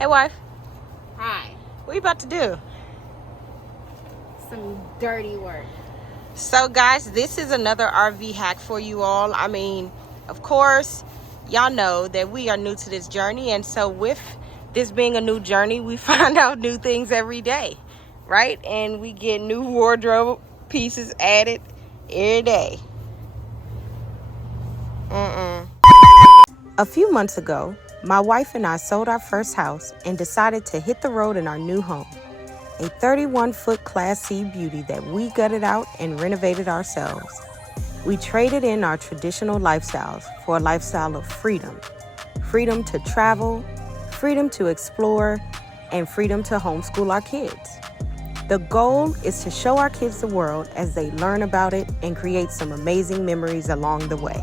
Hey, wife. Hi. What you about to do? Some dirty work. So, guys, this is another RV hack for you all. I mean, of course, y'all know that we are new to this journey. And so with this being a new journey, we find out new things every day, right? And we get new wardrobe pieces added every day. A few months ago, my wife and I sold our first house and decided to hit the road in our new home. A 31-foot Class C beauty that we gutted out and renovated ourselves. We traded in our traditional lifestyles for a lifestyle of freedom. Freedom to travel, freedom to explore, and freedom to homeschool our kids. The goal is to show our kids the world as they learn about it and create some amazing memories along the way.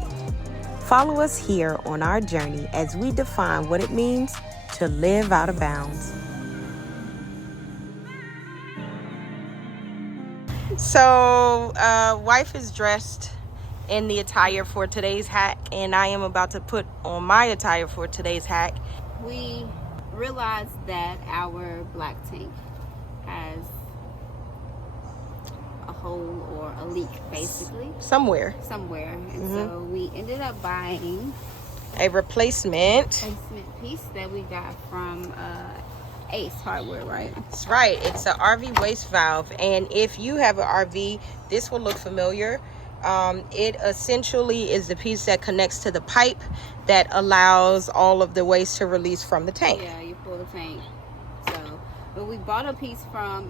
Follow us here on our journey as we define what it means to live out of bounds. So, wife is dressed in the attire for today's hack, and I am about to put on my attire for today's hack. We realized that our black tank has a hole or a leak, basically. Somewhere. And so we ended up buying A replacement piece that we got from Ace Hardware, right? That's right. It's an RV waste valve, and if you have an RV, this will look familiar. It essentially is the piece that connects to the pipe that allows all of the waste to release from the tank. Yeah, you pull the tank. So, but we bought a piece from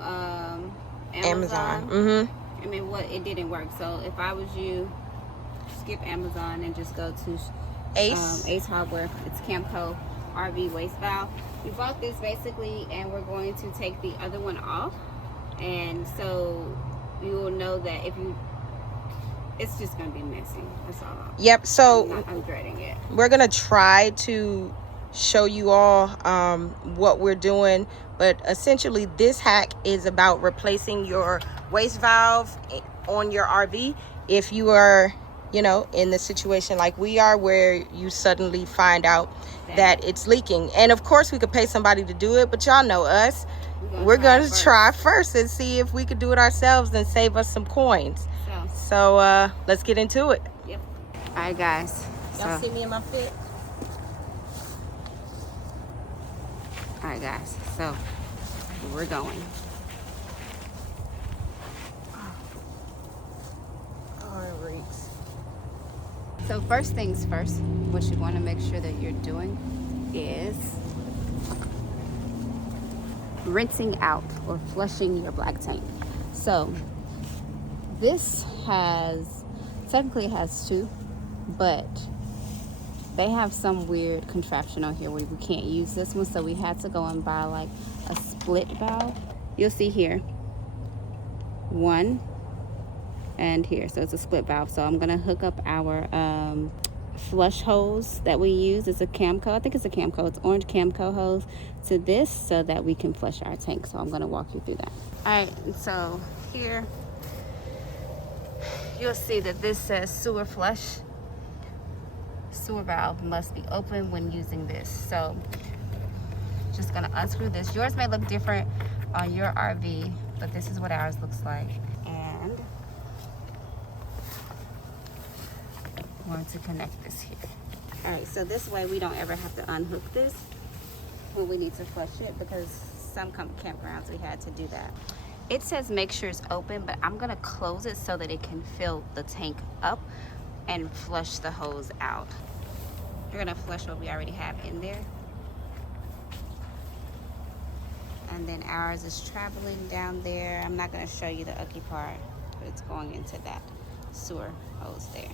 Amazon. I mean, it didn't work. So if I was you, skip Amazon and just go to Ace Hardware. It's Camco RV waste valve. We bought this basically, and we're going to take the other one off, and so you will know that it's just gonna be messy. That's all. Yep. So I'm dreading it. We're gonna try to show you all what we're doing, but essentially this hack is about replacing your waste valve on your RV if you are, in the situation like we are, where you suddenly find out that it's leaking. And of course we could pay somebody to do it, but y'all know us, we're gonna try first and see if we could do it ourselves and save us some coins. So let's get into it. Yep. All right, guys. Y'all see me in my fit? All right, guys. So we're going. Oh, it reeks. So first things first, what you want to make sure that you're doing is rinsing out or flushing your black tank. So this technically has two, but they have some weird contraption on here where we can't use this one, so we had to go and buy like a split valve. You'll see here one and here, so it's a split valve. So I'm gonna hook up our flush hose that we use. It's a Camco, I think it's a Camco, it's orange Camco hose, to this so that we can flush our tank. So I'm gonna walk you through that. All right, so here you'll see that this says sewer flush. Sewer valve must be open when using this. So just gonna unscrew this. Yours may look different on your RV, but this is what ours looks like. And I'm going to connect this here. All right, so this way we don't ever have to unhook this when we need to flush it, because some campgrounds we had to do that. It says make sure it's open, but I'm gonna close it so that it can fill the tank up and flush the hose out. We're gonna flush what we already have in there. And then ours is traveling down there. I'm not gonna show you the ucky part, but it's going into that sewer hose there.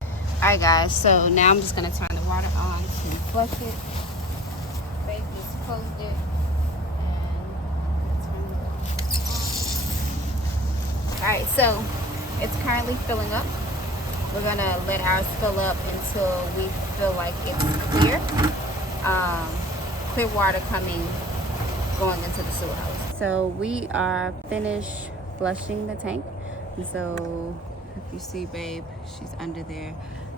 All right, guys, so now I'm just gonna turn the water on to flush it. Babe just closed it. All right, so it's currently filling up. We're gonna let ours fill up until we feel like it's clear. Clear water going into the sewer house. So we are finished flushing the tank. And so if you see babe, she's under there.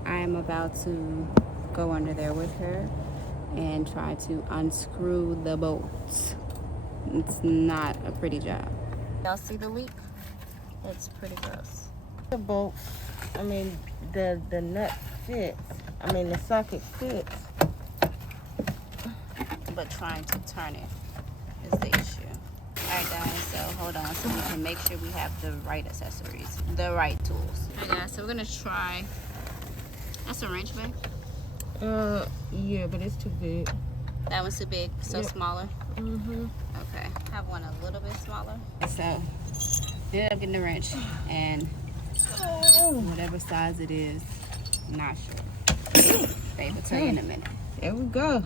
I am about to go under there with her and try to unscrew the bolts. It's not a pretty job. Y'all see the leak? It's pretty gross. The bolt, I mean, the nut fits. I mean, the socket fits. But trying to turn it is the issue. Alright guys, so hold on so we can make sure we have the right accessories, the right tools. Alright guys, so we're gonna try. That's a wrench bag? Yeah, but it's too big. That one's too big, so Yep. smaller? Mm-hmm. Okay, have one a little bit smaller. So, ended up getting the wrench, and whatever size it is, not sure. Babe will tell you in a minute. There we go.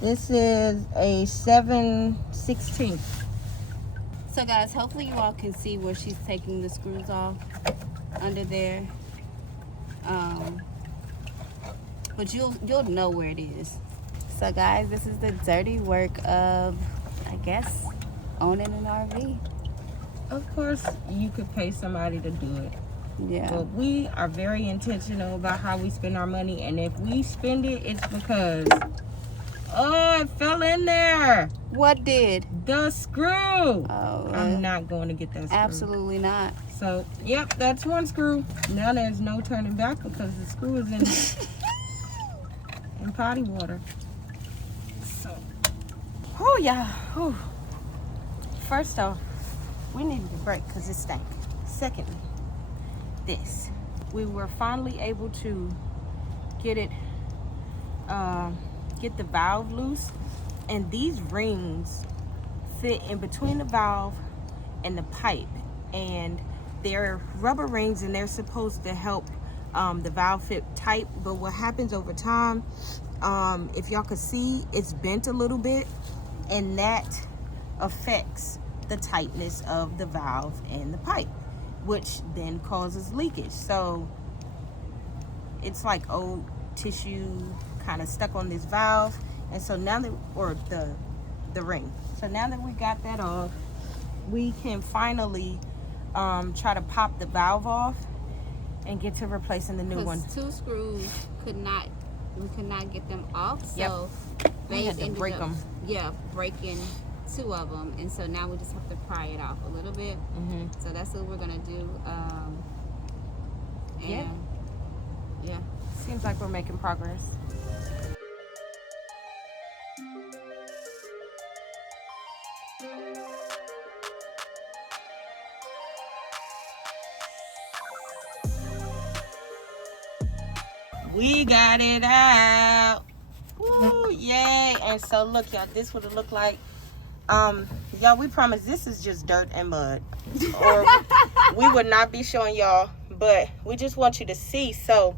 This is a 7/16. So guys, hopefully you all can see where she's taking the screws off under there. But you'll know where it is. So guys, this is the dirty work of, I guess, owning an RV. Of course, you could pay somebody to do it. Yeah. But we are very intentional about how we spend our money. And if we spend it, it's because, oh, it fell in there. What did? The screw. Oh, I'm not going to get that screw. absolutely not. So, yep, that's one screw. Now there's no turning back because the screw is in potty water. So, oh yeah. Whew. First off, we needed a break because it stank. Secondly, this. We were finally able to get it, get the valve loose. And these rings fit in between the valve and the pipe. And they're rubber rings and they're supposed to help the valve fit tight. But what happens over time, if y'all could see, it's bent a little bit. And that affects the tightness of the valve and the pipe, which then causes leakage. So it's like old tissue kind of stuck on this valve. And so now that, or the ring. So now that we got that off, we can finally try to pop the valve off and get to replacing the new one. Two screws we could not get them off. So Yep. We had to break them. Yeah, breaking two of them, and so now we just have to pry it off a little bit. Mm-hmm. So that's what we're gonna do. And yeah, Seems like we're making progress. We got it out. Woo, yay. And so look, y'all, this would have looked like, y'all, we promise this is just dirt and mud. Or we would not be showing y'all, but we just want you to see. So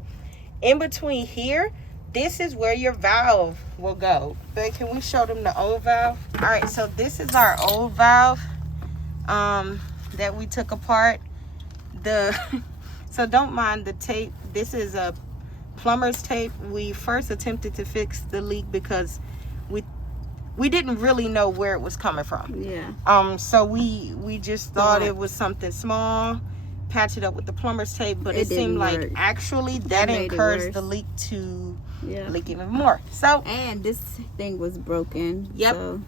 in between here, this is where your valve will go. But can we show them the old valve? All right, so this is our old valve that we took apart. So don't mind the tape. This is a plumber's tape. We first attempted to fix the leak because we didn't really know where it was coming from. yeah. So we just thought it was something small, patch it up with the plumber's tape, but it seemed like work. Actually that made it encouraged worse. the leak to Yeah. leak even more. So And this thing was broken. Yep. So.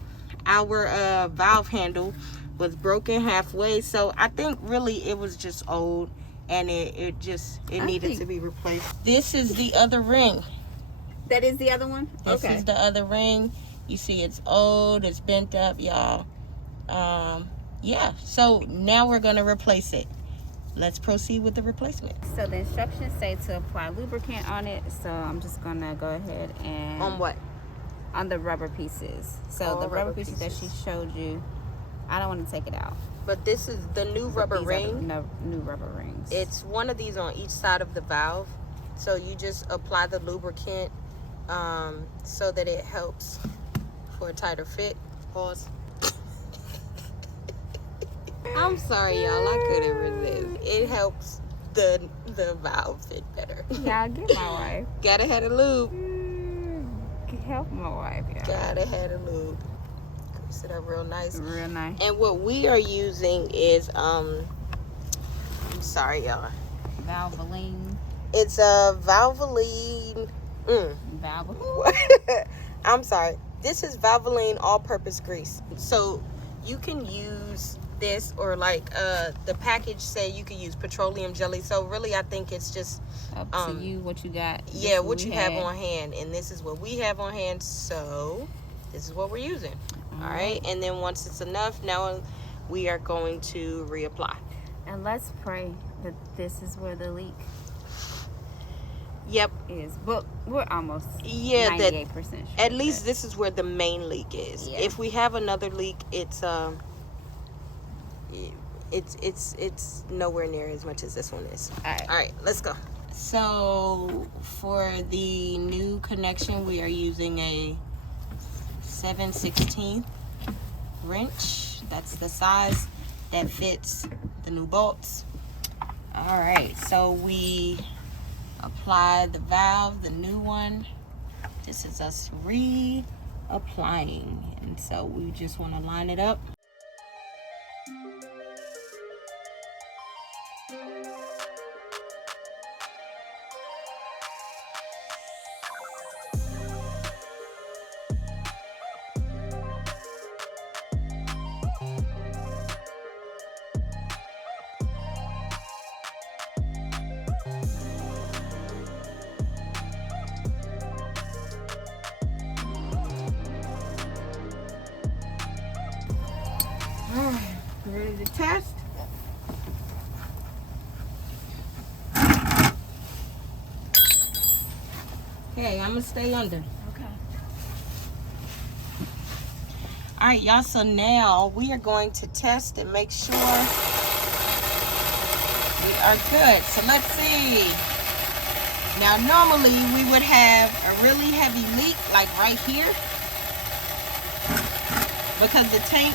our valve handle was broken halfway. So I think really it was just old and it needed to be replaced. This is the other ring. That is the other one? This is the other ring. You see it's old, it's bent up, y'all. Yeah, so now we're gonna replace it. Let's proceed with the replacement. So the instructions say to apply lubricant on it. So I'm just gonna go ahead and On what? on the rubber pieces. So All the rubber rubber pieces that she showed you, I don't want to take it out. But this is the new rubber These are the ring. new rubber rings. It's one of these on each side of the valve. So you just apply the lubricant so that it helps for a tighter fit. Pause. I'm sorry, y'all. I couldn't resist. It helps the valve fit better. Yeah, get my wife. Gotta have a lube. Help my wife, yeah. Gotta have a lube. Sit up real nice. Real nice. And what we are using is I'm sorry, y'all. Valvoline. It's a Valvoline. Valvoline. I'm sorry. This is Valvoline all-purpose grease. So you can use this, or like the package say you can use petroleum jelly. So really, I think it's just up to you what you got. Yeah, what you have on hand, and this is what we have on hand. So this is what we're using. All right, and then once it's enough, now we are going to reapply. And let's pray that this is where the leak. Yep. Is, but we're almost 98% sure. At least this is where the main leak is. Yeah. If we have another leak, it's nowhere near as much as this one is. All right, let's go. So for the new connection, we are using a 7/16 wrench. That's the size that fits the new bolts. All right, so we apply the valve, the new one. This is us reapplying, and so we just want to line it up. Ready to test? Okay, I'm gonna stay under. Okay. All right, y'all, so now we are going to test and make sure we are good. So let's see. Now normally we would have a really heavy leak like right here, because the tank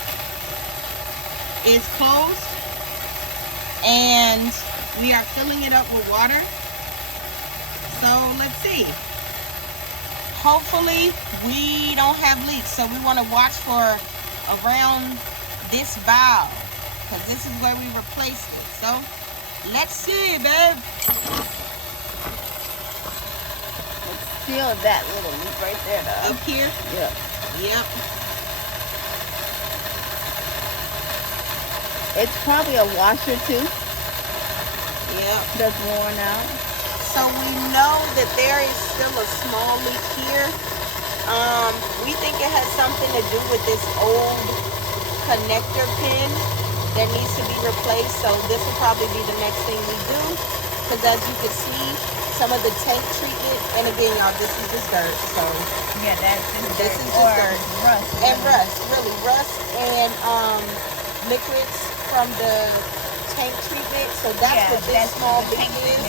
is closed and we are filling it up with water. So let's see. Hopefully we don't have leaks, so we want to watch for around this valve, because this is where we replaced it. So let's see, babe. Let's feel that little leak right there, though. Up here? Yep. Yep. It's probably a washer too. Yep. That's worn out. So we know that there is still a small leak here. We think it has something to do with this old connector pin that needs to be replaced. So this will probably be the next thing we do, because as you can see, some of the tank treatment, and again, y'all, this is just dirt. So yeah, this is just dirt. Rust. And rust and liquids from the tank treatment. So that's what this small leak is.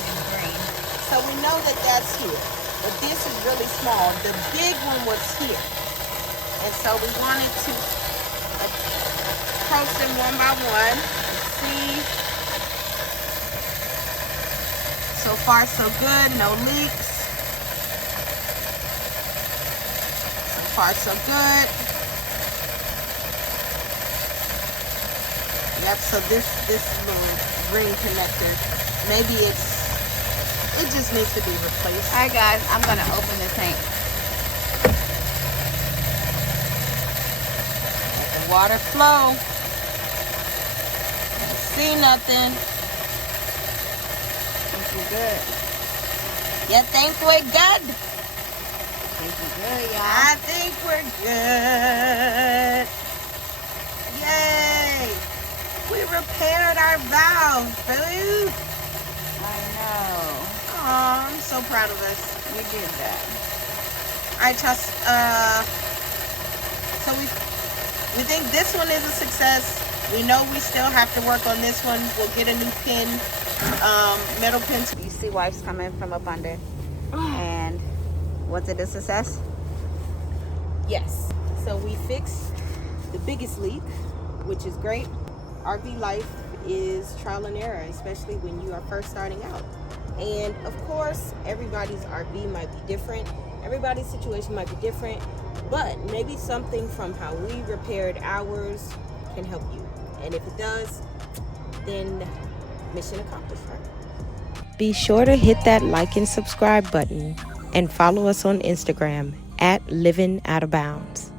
So we know that that's here, but this is really small. The big one was here, and so we wanted to approach them one by one and see. So far so good, no leaks. So far so good. Yep, so this little ring connector, maybe it just needs to be replaced. Alright guys, I'm gonna open the tank. Let the water flow. Don't see nothing. Think we're good. You think we're good? Think we're good, y'all. I think we're good. Yay! We repaired our valve, Boo. I know. Oh, I'm so proud of us. We did that. All right, y'all. So we think this one is a success. We know we still have to work on this one. We'll get a new pin, metal pin. You see wipes coming from up under. And was it a success? Yes. So we fixed the biggest leak, which is great. RV life is trial and error, especially when you are first starting out. And of course, everybody's RV might be different. Everybody's situation might be different, but maybe something from how we repaired ours can help you. And if it does, then mission accomplished, right? Be sure to hit that like and subscribe button and follow us on Instagram at Livin Out of Bounds.